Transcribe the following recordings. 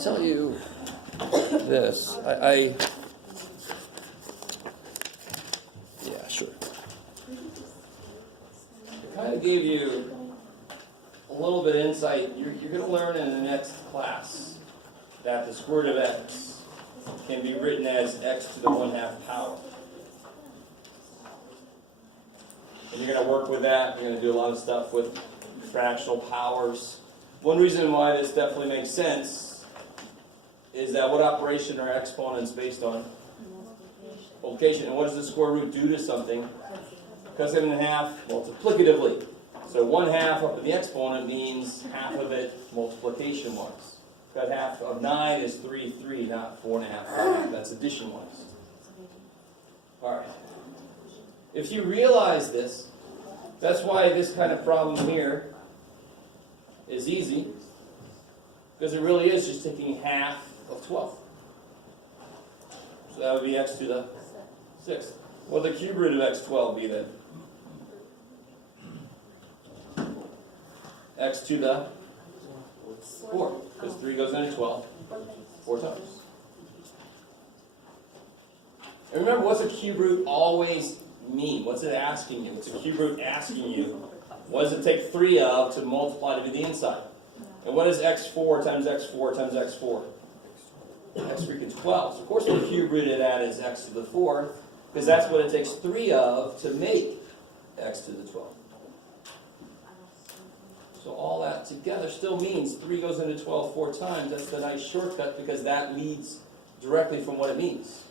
tell you this. Yeah, sure. I kind of gave you a little bit of insight. You're going to learn in the next class that the square root of x can be written as x to the 1/2 power. And you're going to work with that. You're going to do a lot of stuff with fractional powers. One reason why this definitely makes sense is that what operation are exponents based on? Multiplication. And what does the square root do to something? Cuts it in half multiplicatively. So 1/2 up in the exponent means half of it multiplication-wise. Cut half of 9 is 3, not 4.5. That's addition-wise. All right. If you realize this, that's why this kind of problem here is easy, because it really is just taking half of 12. So that would be x to the 6th. What would the cube root of x12 be then? X to the 4, because 3 goes into 12 4 times. And remember, what's a cube root always mean? What's it asking you? What's a cube root asking you? What does it take 3 of to multiply to be the inside? And what is x4 times x4 times x4? X freaking 12. So of course the cube root of that is x to the 4th, because that's what it takes 3 of to make x to the 12. So all that together still means 3 goes into 12 4 times. That's the nice shortcut, because that leads directly from what it means.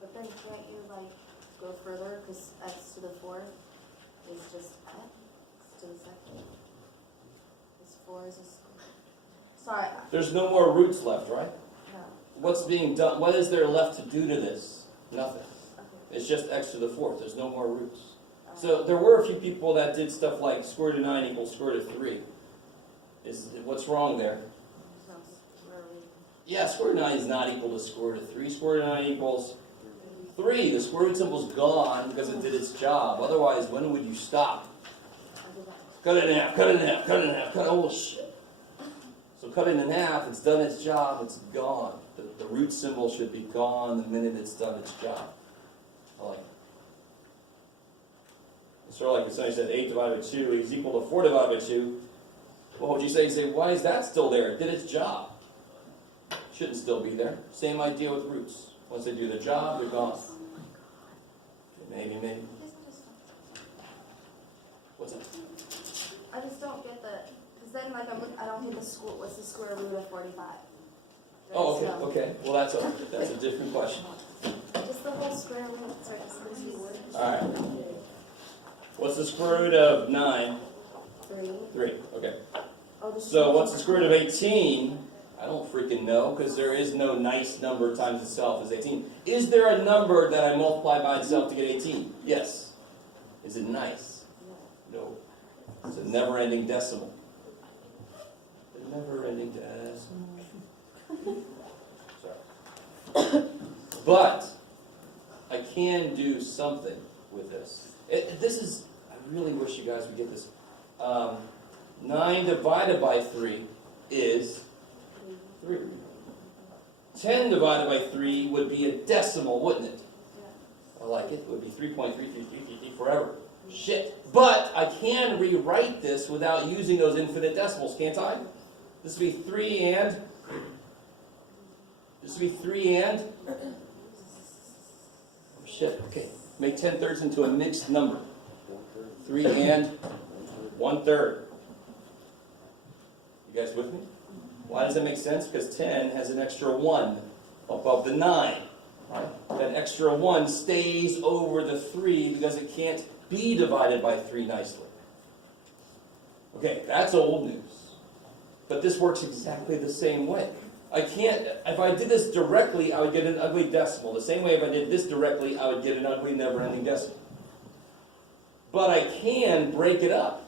But then can't you go further, because x to the 4th is just x to the 2nd. This 4 is a square. Sorry. There's no more roots left, right? No. What's being done? What is there left to do to this? Nothing. Okay. It's just x to the 4th. There's no more roots. So there were a few people that did stuff like square root of 9 equals square root of 3. What's wrong there? No square root. Yeah, square root of 9 is not equal to square root of 3. Square root of 9 equals 3. The square root symbol's gone because it did its job. Otherwise, when would you stop? Cut it in half, cut it in half, cut it in half, cut it. Oh, shit. So cut it in half, it's done its job, it's gone. The root symbol should be gone the minute it's done its job. I like it. It's sort of like if somebody said 8 divided by 2 is equal to 4 divided by 2. What would you say? You say, why is that still there? It did its job. Shouldn't still be there. Same idea with roots. Once they do their job, they're gone. Maybe. What's that? I just don't get the, because then I don't get the square. What's the square root of 45? Oh, okay. Well, that's a different question. Just the whole square root. Sorry, just those two words. All right. What's the square root of 9? 3. Okay. Oh, So what's the square root of 18? I don't freaking know, because there is no nice number times itself is 18. Is there a number that I multiply by itself to get 18? Yes. Is it nice? No. It's a never-ending decimal. A never-ending decimal. Sorry. But I can do something with this. I really wish you guys would get this. 9 divided by 3 is 3. 10 divided by 3 would be a decimal, wouldn't it? I like it. It would be 3.33333 forever. Shit. But I can rewrite this without using those infinite decimals, can't I? This would be 3 and... This would be 3 and... Oh, shit. Okay. Make 10/3 into a mixed number. 3 and 1/3. You guys with me? Why does that make sense? Because 10 has an extra 1 above the 9. Right? That extra 1 stays over the 3 because it can't be divided by 3 nicely. Okay, that's old news. But this works exactly the same way. I can't, if I did this directly, I would get an ugly decimal. The same way if I did this directly, I would get an ugly never-ending decimal. But I can break it up.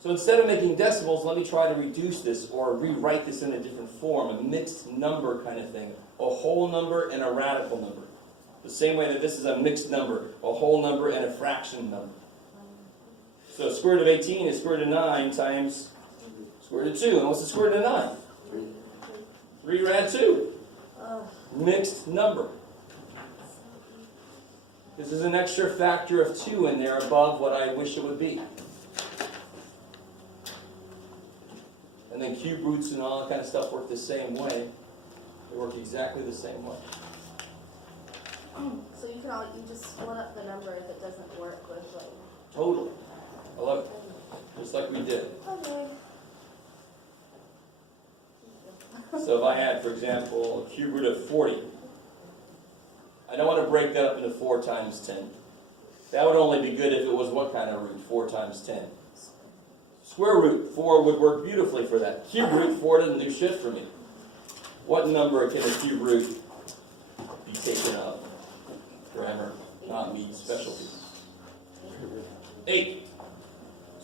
So instead of making decimals, let me try to reduce this or rewrite this in a different form, a mixed number kind of thing. A whole number and a radical number. The same way that this is a mixed number, a whole number and a fraction number. So square root of 18 is square root of 9 times Square root of 2. And what's the square root of 9? 3 rad 2. Mixed number. This is an extra factor of 2 in there above what I wish it would be. And then cube roots and all that kind of stuff work the same way. They work exactly the same way. So you just split up the number if it doesn't work with like. Totally. I love it. Just like we did. Okay. So if I had, for example, a cube root of 40, I don't want to break that up into 4 times 10. That would only be good if it was what kind of root? 4 times 10. Square root 4 would work beautifully for that. Cube root 4 doesn't do shit for me. What number can a cube root be taken of? Grammar, not me, specialty. 8.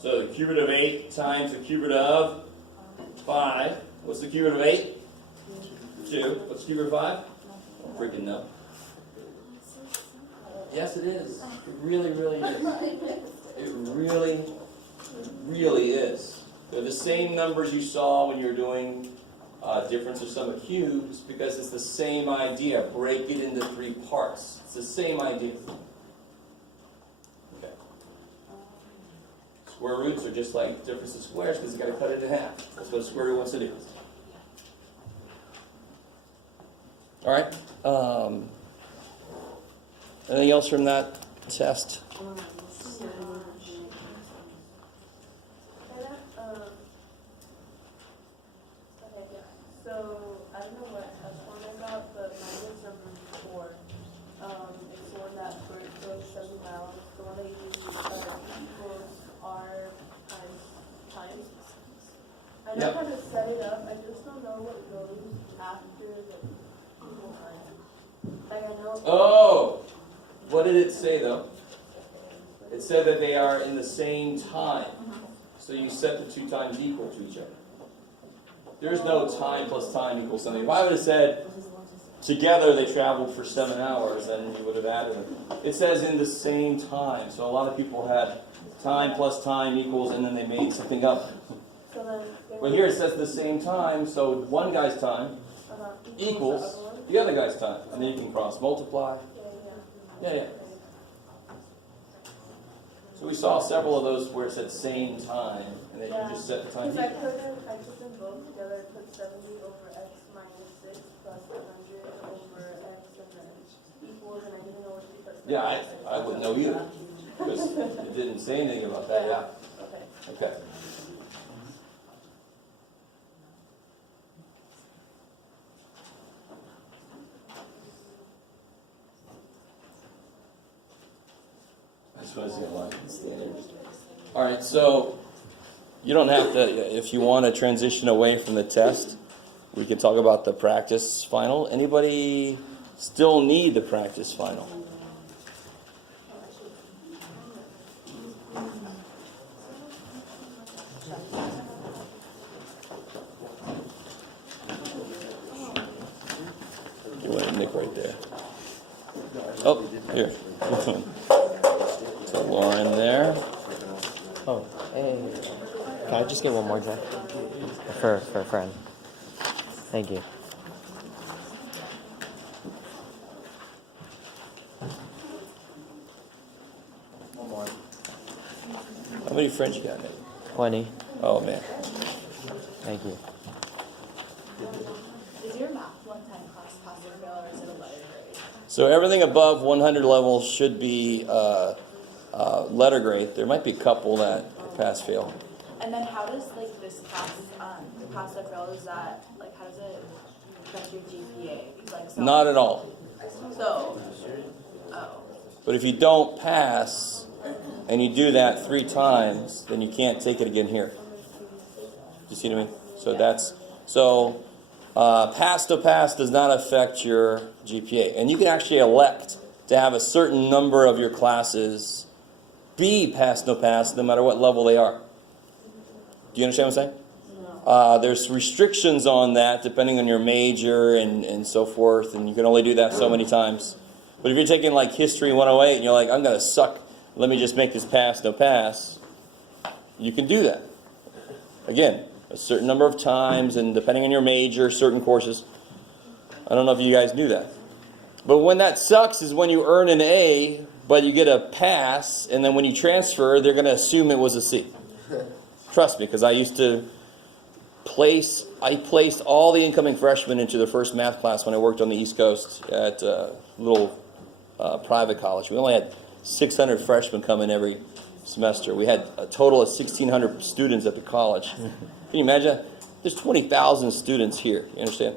So the cube root of 8 times the cube root of 5. What's the cube root of 8? 2. What's the cube root of 5? I don't freaking know. Yes, it is. It really, really is. It really, really is. They're the same numbers you saw when you were doing difference of sum of cubes, because it's the same idea. Break it into 3 parts. It's the same idea. Okay. Square roots are just like difference of squares because you got to cut it in half. That's what a square root wants to do. All right. Anything else from that test? So, I don't know what S1 is about, but mine is number 4. It's the one that first goes 7 miles. The one that uses equals R times. I know how to set it up, I just don't know what goes after the equal sign. Like, I know. Oh! What did it say, though? It said that they are in the same time. So you set the 2 times equal to each other. There's no time plus time equals something. If I would have said together they traveled for 7 hours, then you would have added it. It says in the same time. So a lot of people had time plus time equals, and then they made something up. Well, here it says the same time, so one guy's time equals the other guy's time. And then you can cross multiply. Yeah. So we saw several of those where it said same time, and then you just set the time Because equal. I put them both together, I put 70 over x minus 6 plus 100 over x and then equals, and I didn't know what to put. Yeah, I wouldn't know either, because it didn't say anything about that, yeah. Okay. Okay. I just want to see a line standards. All right, so you don't have to, if you want to transition away from the test, we can talk about the practice final. Anybody still need the practice final? You want Nick right there. Oh, here. So Lauren there. Oh, hey. Can I just get one more, Jack? For a friend. Thank you. One more. How many friends you got, Nick? 20. Oh, man. Thank you. Is your math one-time class pass or fail, or is it a letter grade? So everything above 100 levels should be letter grade. There might be a couple that pass fail. And then how does like this pass or fail, is that like how does it affect your GPA? Like so, Not at all. So But if you don't pass and you do that 3 times, then you can't take it again here. You see what I mean? So pass to pass does not affect your GPA. And you can actually elect to have a certain number of your classes be pass no pass no matter what level they are. Do you understand what I'm saying? no. There's restrictions on that depending on your major and so forth, and you can only do that so many times. But if you're taking like History 108 and you're like, I'm going to suck, let me just make this pass no pass, you can do that. Again, a certain number of times, and depending on your major, certain courses. I don't know if you guys knew that. But when that sucks is when you earn an A, but you get a pass, and then when you transfer, they're going to assume it was a C. Trust me, because I used to placed all the incoming freshmen into their first math class when I worked on the East Coast at a little private college. We only had 600 freshmen come in every semester. We had a total of 1,600 students at the college. Can you imagine? There's 20,000 students here. You understand?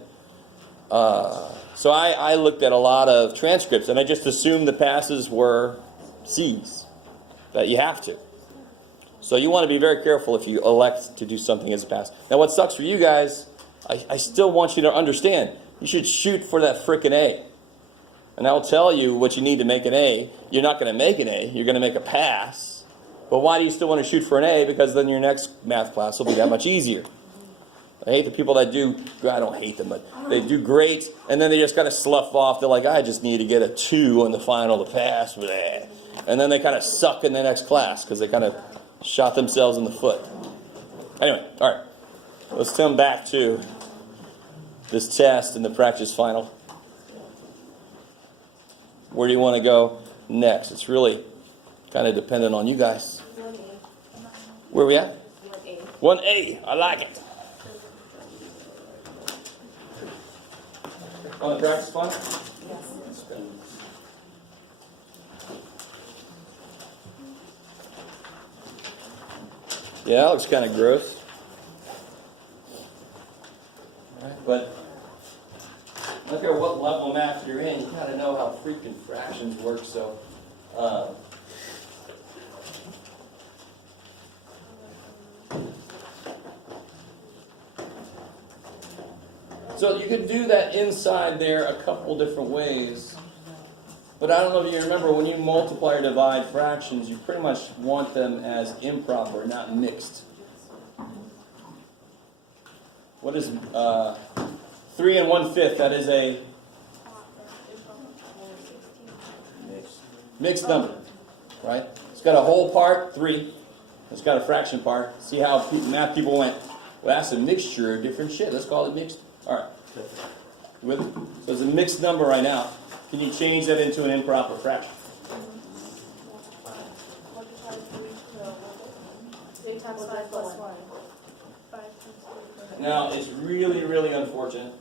So I looked at a lot of transcripts, and I just assumed the passes were C's, that you have to. So you want to be very careful if you elect to do something as a pass. Now what sucks for you guys, I still want you to understand, you should shoot for that frickin' A. And I'll tell you what you need to make an A. You're not going to make an A, you're going to make a pass. But why do you still want to shoot for an A? Because then your next math class will be that much easier. I hate the people that I don't hate them, but they do great, and then they just kind of slough off. They're like, I just need to get a 2 on the final to pass. Bleh. And then they kind of suck in the next class because they kind of shot themselves in the foot. Anyway, all right. Let's come back to this test and the practice final. Where do you want to go next? It's really kind of dependent on you guys. 1A. Where are we at? 1A. 1A. I like it. On the practice final? Yes. Yeah, that looks kind of gross. But I don't care what level of math you're in, you gotta know how freaking fractions work. So you could do that inside there a couple different ways. But I don't know if you remember, when you multiply or divide fractions, you pretty much want them as improper, not mixed. What is 3 1/5? That is a mixed number, right? It's got a whole part, 3. It's got a fraction part. See how math people went, well, that's a mixture of different shit. Let's call it mixed. All right. So it's a mixed number right now. Can you change that into an improper fraction? 3 times 5 plus 1. Now, it's really, really unfortunate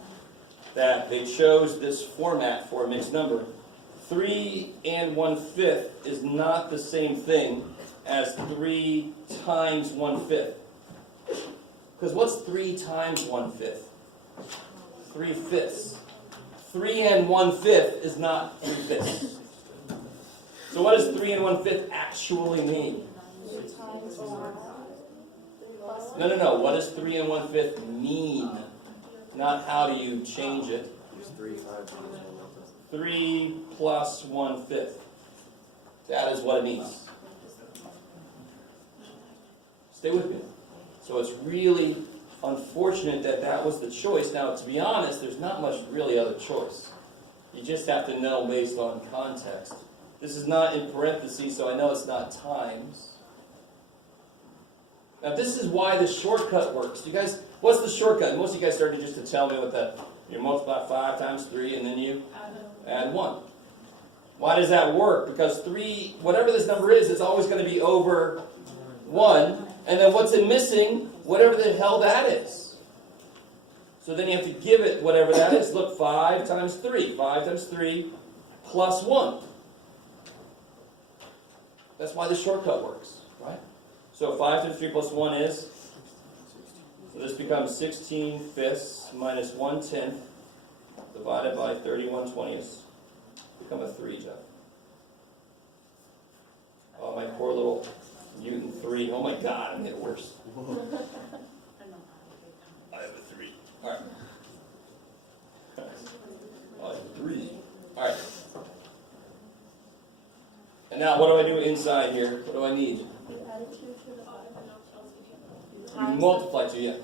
that they chose this format for a mixed number. 3 1/5 is not the same thing as 3 times 1/5. Because what's 3 times 1/5? 3/5. 3 1/5 is not 3/5. So what does 3 1/5 actually mean? 3 times 1. No. What does 3 1/5 mean? Not how do you change it. 3 plus 1/5. That is what it means. Stay with me. So it's really unfortunate that that was the choice. Now, to be honest, there's not much really other choice. You just have to know based on context. This is not in parentheses, so I know it's not times. Now, this is why the shortcut works. You guys, what's the shortcut? Most of you guys started just to tell me what that. You multiply 5 times 3, and then you add 1. Why does that work? Because 3, whatever this number is, it's always going to be over 1. And then what's it missing? Whatever the hell that is. So then you have to give it whatever that is. Look, 5 times 3. 5 times 3 plus 1. That's why the shortcut works, right? So 5 times 3 plus 1 is? So this becomes 16/5 minus 1/10 divided by 31/20. Become a 3, Jeff. Oh, my poor little mutant 3. Oh my God, I'm getting worse. I have a 3. All right. I have a 3. All right. And now, what do I do inside here? What do I need? You multiply 2, yeah.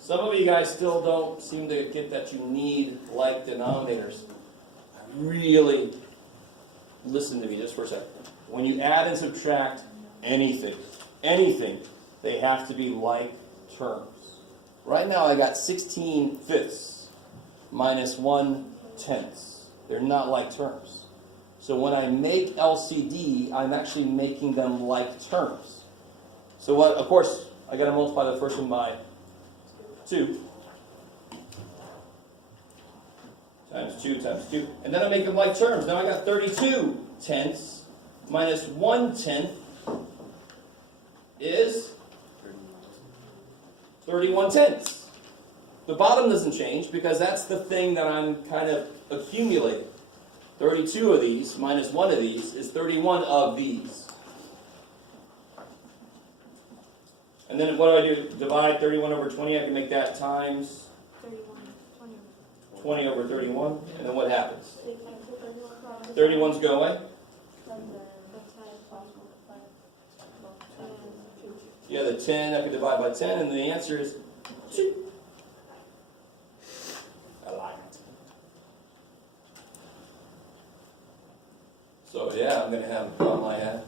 Some of you guys still don't seem to get that you need like denominators. Really listen to me just for a second. When you add and subtract anything, they have to be like terms. Right now I got 16/5 minus 1/10. They're not like terms. So when I make LCD, I'm actually making them like terms. So what? Of course, I got to multiply the first one by 2 times 2 times 2, and then I make them like terms. Now I got 32/10 minus 1/10 is 31/10. The bottom doesn't change because that's the thing that I'm kind of accumulating. 32 of these minus 1 of these is 31 of these. And then what do I do? Divide 31 over 20. I can make that times 20 over 31. And then what happens? 31's go away. Yeah, the 10 I can divide by 10, and the answer is 2. I like it. So yeah, I'm going to have a problem I have.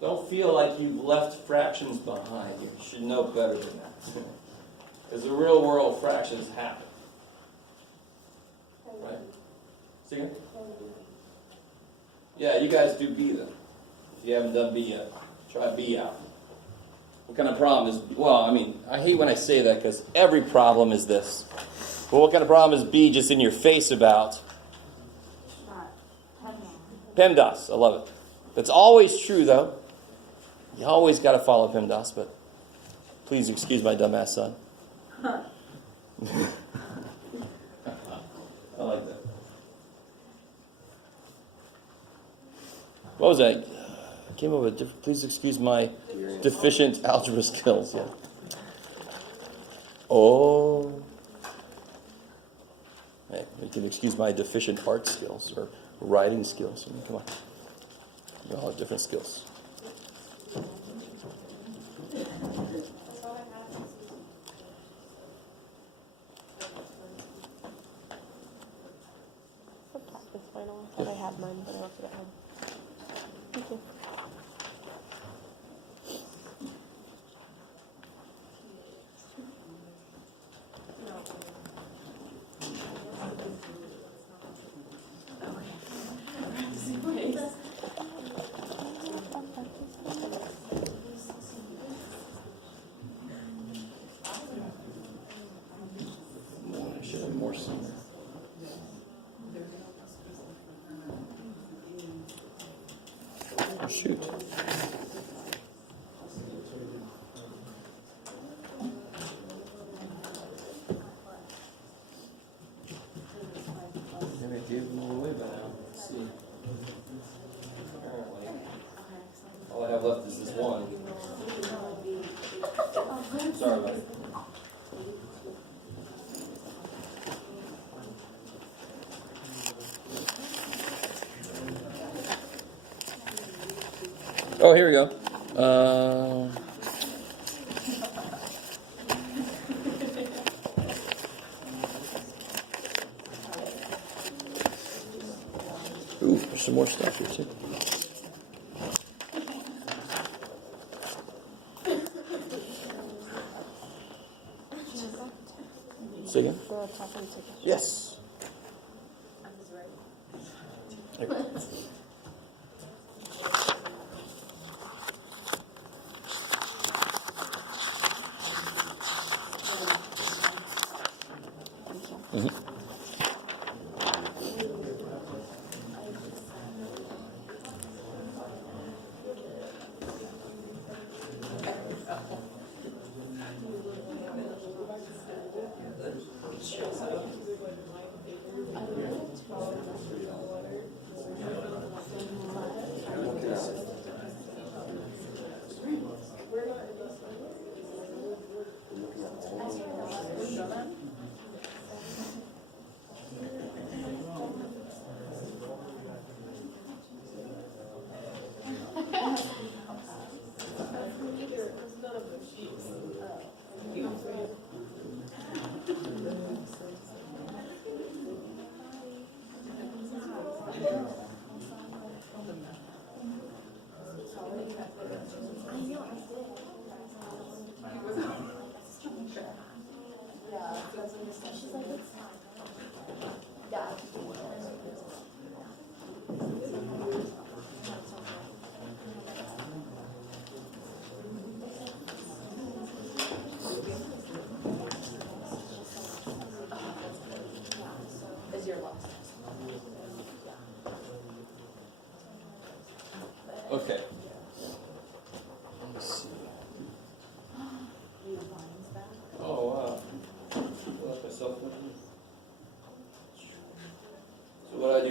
Don't feel like you've left fractions behind. You should know better than that. Because the real world fractions happen. Right? See again? Yeah, you guys do B then. If you haven't done B yet, try B out. What kind of problem is, well, I mean, I hate when I say that because every problem is this. But what kind of problem is B just in your face about? PEMDAS, I love it. That's always true though. You always got to follow PEMDAS, but please excuse my dumbass son. I like that. What was that? I came up with, please excuse my deficient algebra skills. Yeah. Oh. Hey, you can excuse my deficient art skills or writing skills. I mean, come on. We all have different skills. Practice final. I thought I had mine, but I left it at home. Thank you. I should have more somewhere. Shoot. Maybe I gave them away by now. Let's see. Apparently. All I have left is this one. Sorry about it. Oh, here we go. Ooh, there's some more stuff here too. Say again? Yes. There.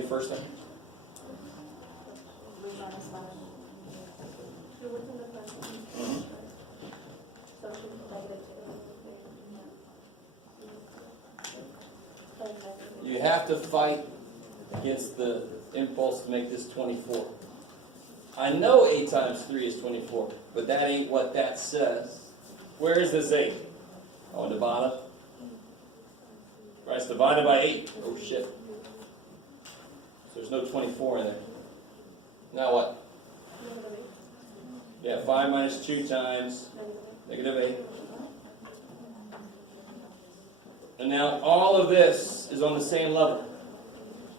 21st then? Three minus five. So what's in the parentheses? Something negative two. You have to fight against the impulse to make this 24. I know 8 times 3 is 24, but that ain't what that says. Where is this 8? Oh, in the bottom? Right, it's divided by 8. Oh, shit. So there's no 24 in there. Now what? Yeah, 5 minus 2 times negative 8. And now all of this is on the same level.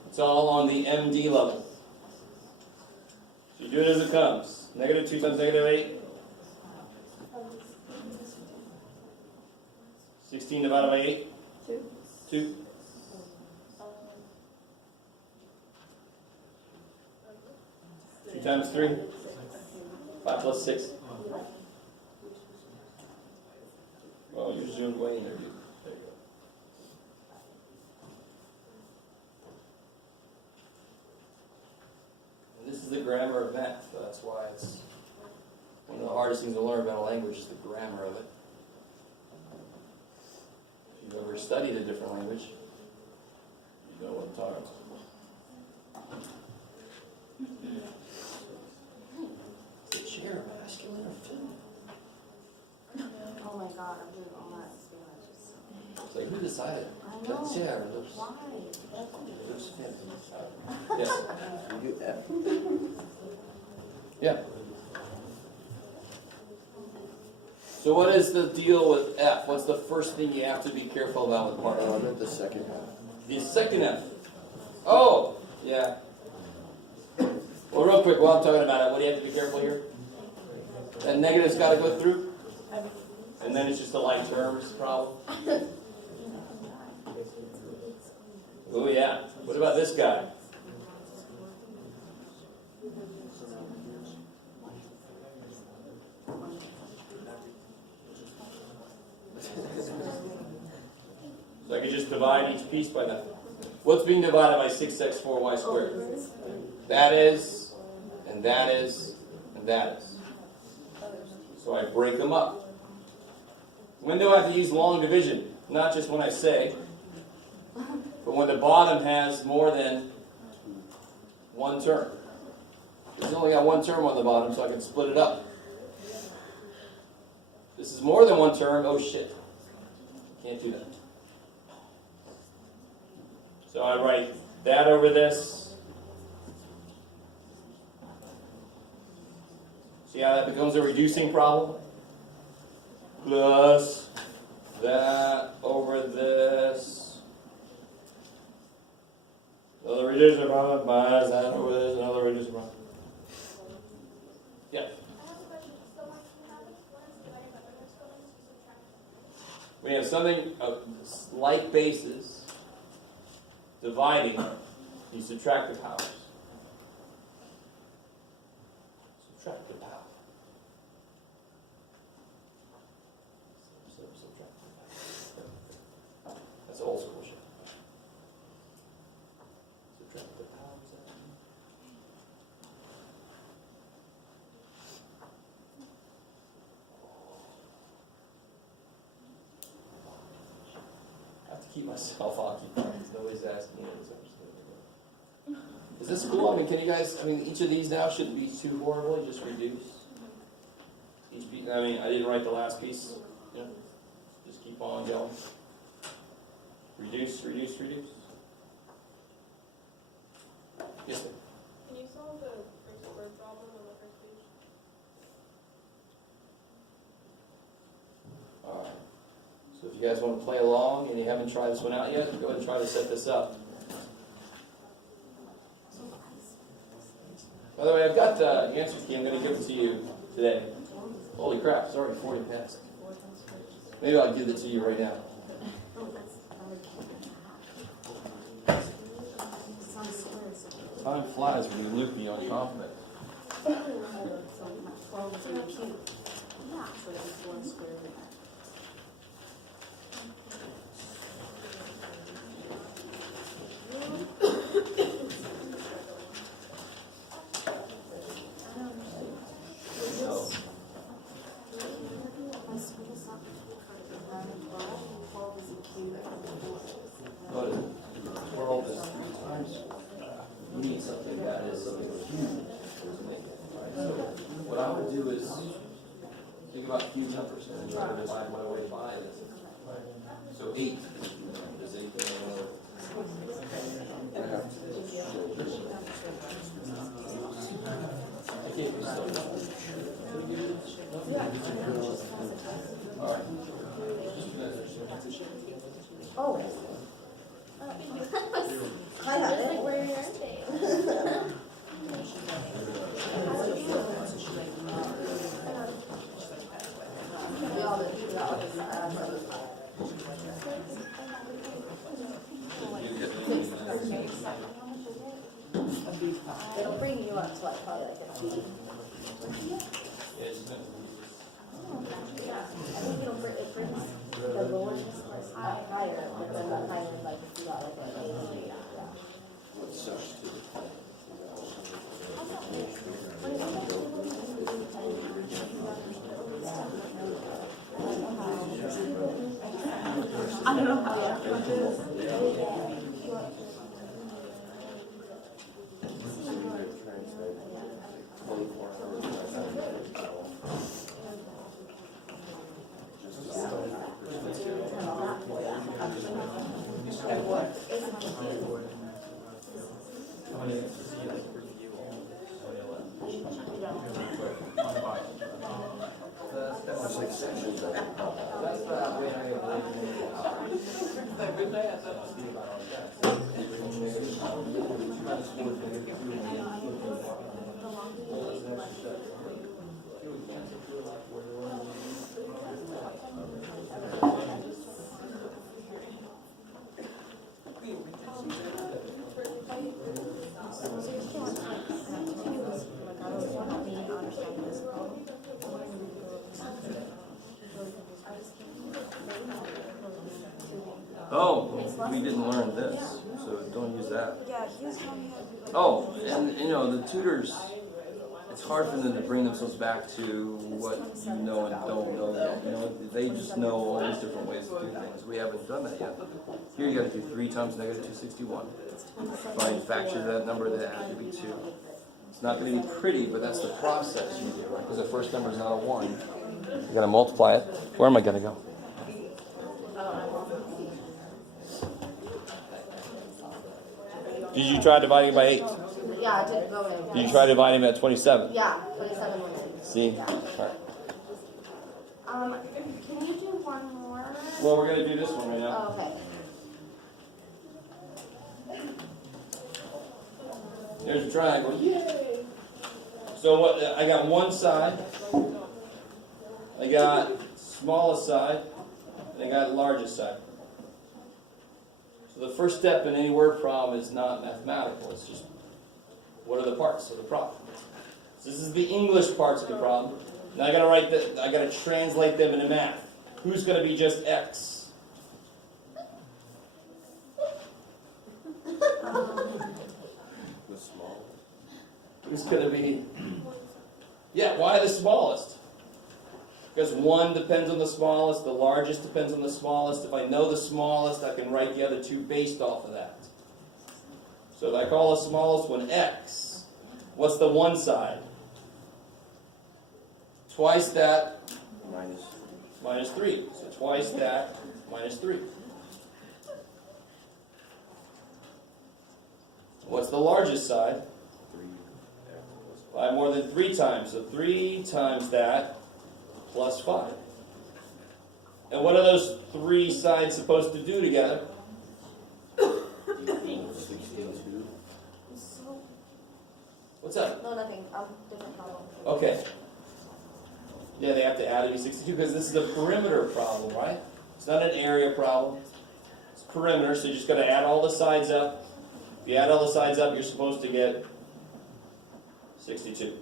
It's all on the MD level. So you do it as it comes. Negative 2 times negative 8. 16 divided by 8. 2. 2 times 3. 5 plus 6. Well, you're zoomed way in there, dude. There you go. And this is the grammar of math. So that's why it's one of the hardest things to learn about a language is the grammar of it. If you've ever studied a different language, you know what I'm talking about. Is the chair masculine or feminine? Oh my god, I'm doing all that Spanish. It's like, who decided? I That know. chair looks... Why? looks feminine. Yes. You get that? Yeah. So what is the deal with F? What's the first thing you have to be careful about with part? I meant the second half. The second F. Oh, yeah. Well, real quick, while I'm talking about it, what do you have to be careful here? That negative's got to go through? And then it's just a like terms problem? Oh, yeah. What about this guy? So I could just divide each piece by that. What's being divided by 6x4y squared? That is, and that is, and that is. So I break them up. When do I have to use long division? Not just when I say, but when the bottom has more than one term. It's only got one term on the bottom, so I can split it up. This is more than one term, oh shit. Can't do that. So I write that over this. See how that becomes a reducing problem? Plus that over this. Another reducing problem minus that over this, another reducing problem. Yeah. We have something of like bases dividing, you subtract the powers. Subtract the power. Subtract the power. That's old school shit. Subtract the powers. I have to keep myself occupied. Nobody's asking me. Is this cool? I mean, can you guys? I mean, each of these now shouldn't be too horrible. Just reduce. Each piece. I mean, I didn't write the last piece. Yeah. Just keep on going. Reduce, reduce, reduce. Yes, sir. Can you solve the first word problem on the first page? All right. So if you guys want to play along and you haven't tried this one out yet, go ahead and try to set this up. By the way, I've got the answer key. I'm going to give it to you today. Holy crap, it's already 40 past. Maybe I'll give it to you right now. Time flies when you're loopy on confident. about a few numbers and try to decide what a way to buy it is. So 8. Does 8 Alright. Oh. I got it. Where are they? We all did. It'll bring you up to like probably like a B. I think it brings the lowest up higher, but then the higher like if you got like an A. Yeah. I don't know how. Oh, we didn't learn this, so don't use that. Yeah, he was telling me how to do like. Oh, and you know, the tutors, it's hard for them to bring themselves back to what you know and don't know yet. You know, they just know all these different ways to do things. We haven't done that yet. Here you gotta do 3 times negative 261. Find factor that number that has to be 2. It's not gonna be pretty, but that's the process you do, right? Because the first number is not a 1. You gotta multiply it. Where am I gonna go? Did you try dividing by 8? Yeah, I did go in. Did you try dividing by 27? Yeah, 27 went in. See? Yeah. All right. Can you do one more? Well, we're gonna do this one right now. Oh, okay. There's a triangle. Yay! So what? I got one side. I got smallest side, and I got largest side. So the first step in any word problem is not mathematical. It's just what are the parts of the problem. So this is the English parts of the problem. Now I gotta write that. I gotta translate them into math. Who's gonna be just X? Who's gonna be? Yeah. Why the smallest? Because 1 depends on the smallest, the largest depends on the smallest. If I know the smallest, I can write the other 2 based off of that. So if I call the smallest one X, what's the one side? Twice that minus 3. So twice that minus 3. What's the largest side? 5 more than 3 times. So 3 times that plus 5. And what are those 3 sides supposed to do together? What's up? No, nothing. Different problem. Okay. Yeah, they have to add to be 62 because this is a perimeter problem, right? It's not an area problem. It's perimeter, so you just got to add all the sides up. If you add all the sides up, you're supposed to get 62.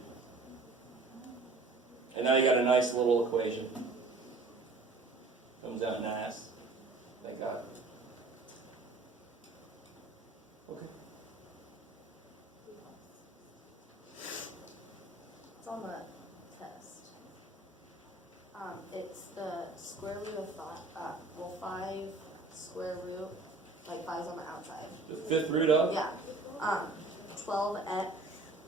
And now you got a nice little equation. Comes out nice. Thank God. Okay. It's on the test. It's the square root of 5 square root, like 5's on the outside. The 5th root of? Yeah. 12x,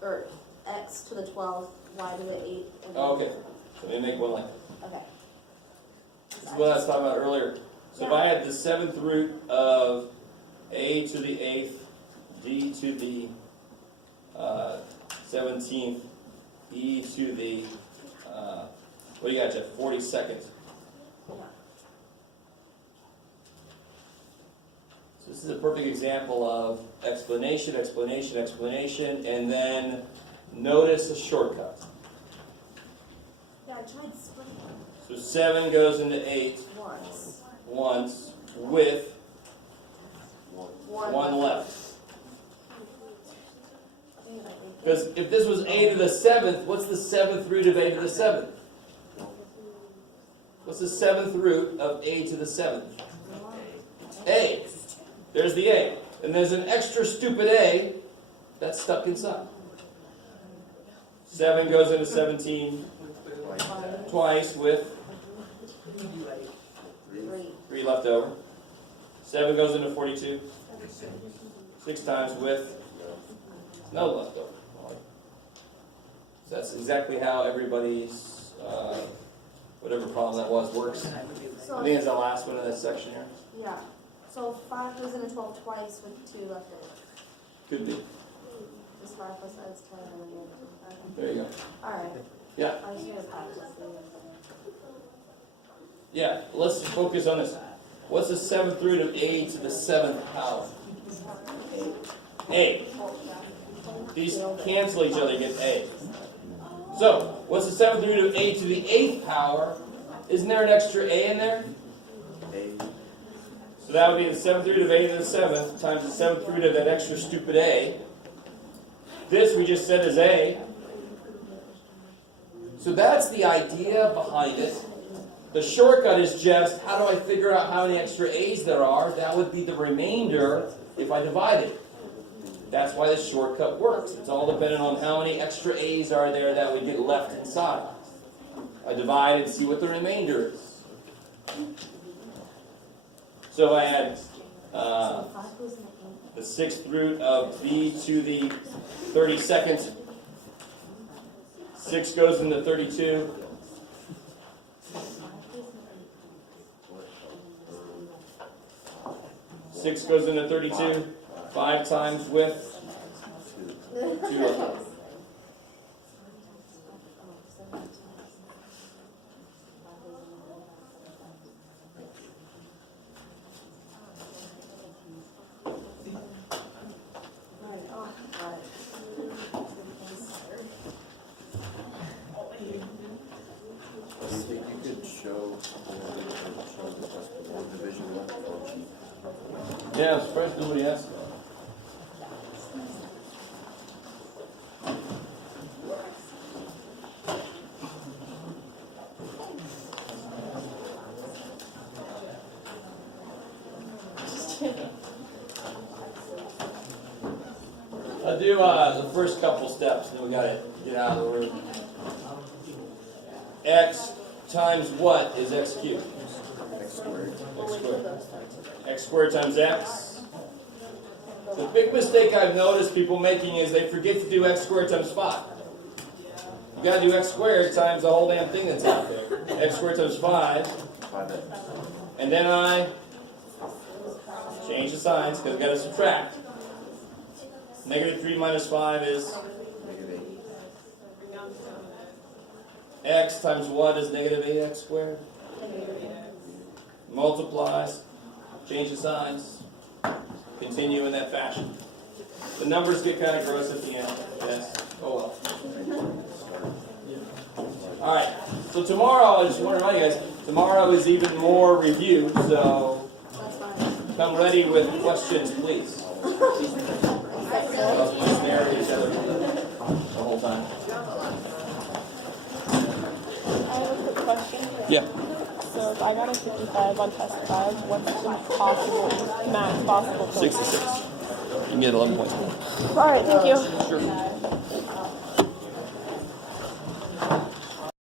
or x to the 12th, y to the 8. And Oh, okay. So let me make one like that. Okay. This is what I was talking about earlier. So if I had the 7th root of a to the 8th, d to the 17th, e to the, what do you got, Jeff? 42nd. Yeah. So this is a perfect example of explanation, explanation, explanation, and then notice a shortcut. Yeah, I tried splitting So 7 goes into 8 once. with One 1 left. Dude, I think Because if this was a to the 7th, what's the 7th root of a to the 7th? What's the 7th root of a to the 7th? A. There's the a. And there's an extra stupid a that's stuck inside. 7 goes into 17 twice with 3 left over. 7 goes into 42 6 times with no left over. So that's exactly how everybody's, whatever problem that was, works. I so. think it's the last one in this section here. Yeah. So 5 goes into 12 twice with 2 left over. Could be. Just 5 plus that's 10 and then okay. There you go. Alright. Yeah. I was gonna practice it. Yeah, let's focus on this. What's the 7th root of a to the 7th power? A. These cancel each other, you get a. So, what's the 7th root of a to the 8th power? Isn't there an extra a in there? So that would be the 7th root of a to the 7th times the 7th root of that extra stupid a. This we just said is a. So that's the idea behind it. The shortcut is just, how do I figure out how many extra a's there are? That would be the remainder if I divide it. That's why the shortcut works. It's all dependent on how many extra a's are there that would get left inside. I divide and see what the remainder is. So I had So 5 goes into 8. the 6th root of b to the 32nd. 6 goes into 32. 6 goes into 32. 5 times with 2 left over. Do you think you could show the one division left for cheap? Yeah, I'm surprised nobody asked. I'll do the first couple steps, then we gotta get out of the room. X times what is x cubed? X squared. X squared. X squared times x. The big mistake I've noticed people making is they forget to do x squared times 5. You gotta do x squared times the whole damn thing that's out there. X squared times 5. 5x. And then I change the signs because I gotta subtract. Negative 3 minus 5 is Negative 8. x times what is negative 8x squared? Multiplies. Change the signs. Continue in that fashion. The numbers get kind of gross at the end. Yes. Oh well. Alright. So tomorrow, I just want to remind you guys, tomorrow is even more review, so That's fine. come ready with questions, please. Otherwise we'll stare at each other the whole time. I have a quick question. Yeah. So if I got a 55 on test 5, what's the possible, max possible point? 66. You can get 11 points. Alright, thank you. Sure.